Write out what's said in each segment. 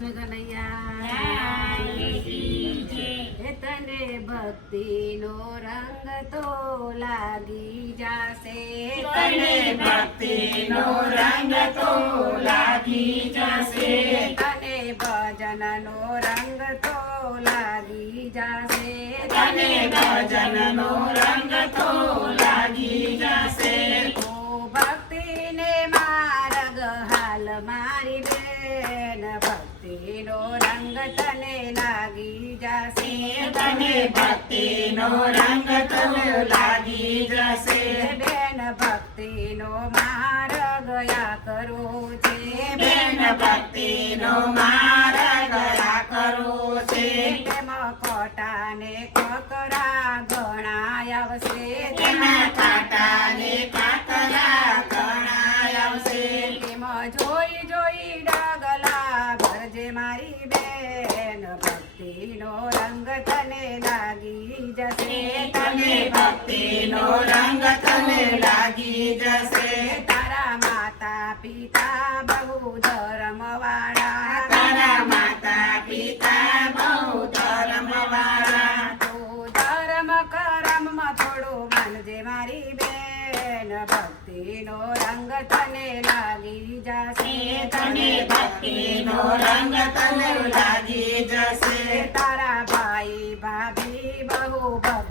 કનૈયા હે તને ભક્તિનો રંગ તો લાગી જાશે તને ભક્તિનો રંગ તો લાગી જશે તને ભજનનો રંગ તો લાગી જાશે તને ભજનનો રંગ તો લાગી જશે લાગી જાશે તને ભક્તિનો રંગ તો લાગી જશે. બેન ભક્તિનો માર્ગ ગયા કરો છે. બેન ભક્તિનો માર્ગ ગયા કરો છે. તેમાં ખોટા ને કકરા ગણાય આવશે. તેમાં કાંટા જશે તને ભક્તિનો રંગ તને લાગી જશે તારા માતા પિતા બહુ ધર્મ વાળા તારા માતા પિતા બહુ ધર્મવાળા તું ધર્મ કરમમાં થોડું માનજે મારી બેન ભક્તિનો રંગ તને લાગી જશે તને ભક્તિનો રંગ તને લાગી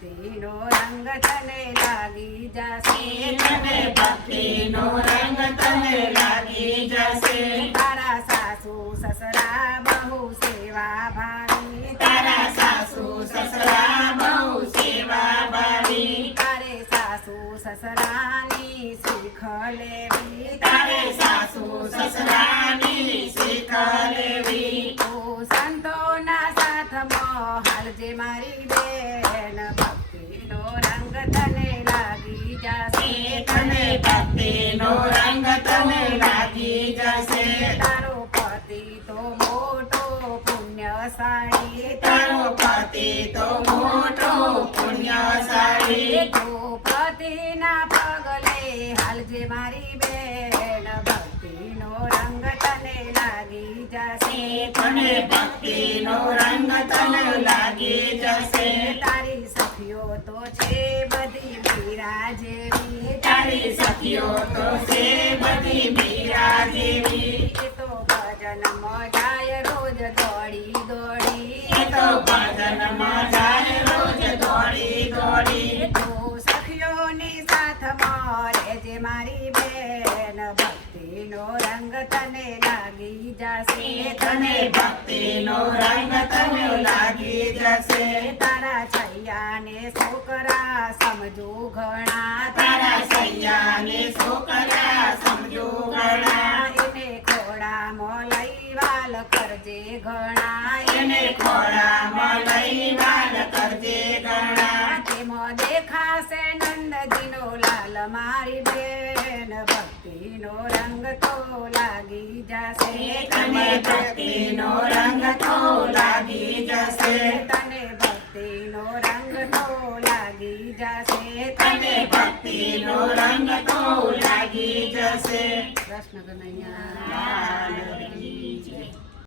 ભક્તિનો રંગ તને લાગી જશે. તને ભક્તિનો રંગ તને લાગી જશે. તારા સાસુ સસરા બહુ સેવા ભાવી. તારા સાસુ સસરા બહુ સેવા ભાવી. તારે સાસુ સસરાની શીખ લેવી. તારે સાસુ સસરાની શીખ લેવી. ઓ સંતોના હાલજે મારી બેન ભક્તિનો રંગ તને લાગી જશે. તને ભક્તિનો રંગ જશે ભક્તિનો રંગ તને લાગી જશે તારી સખીઓ તો છે બધી મીરા જેવી તારી સખીઓ તો છે બધી મીરા જશે. તને ભક્તિનો રંગ તને લાગી જશે. તારા છૈયાને છોકરા સમજો ઘણા. તારા સૈયાને છોકરા સમજો ઘણા. લઈ વાલ કરજે ઘણા એને ખોળામાં લઈ વાલ કરજે ઘણા તેમાં દેખાશે નંદજીનો લાલ મારી બેન. ભક્તિનો રંગ તો લાગી જશે. તને ભક્તિનો ભક્તિનો રંગ તો લાગી જશે કૃષ્ણ કનૈયા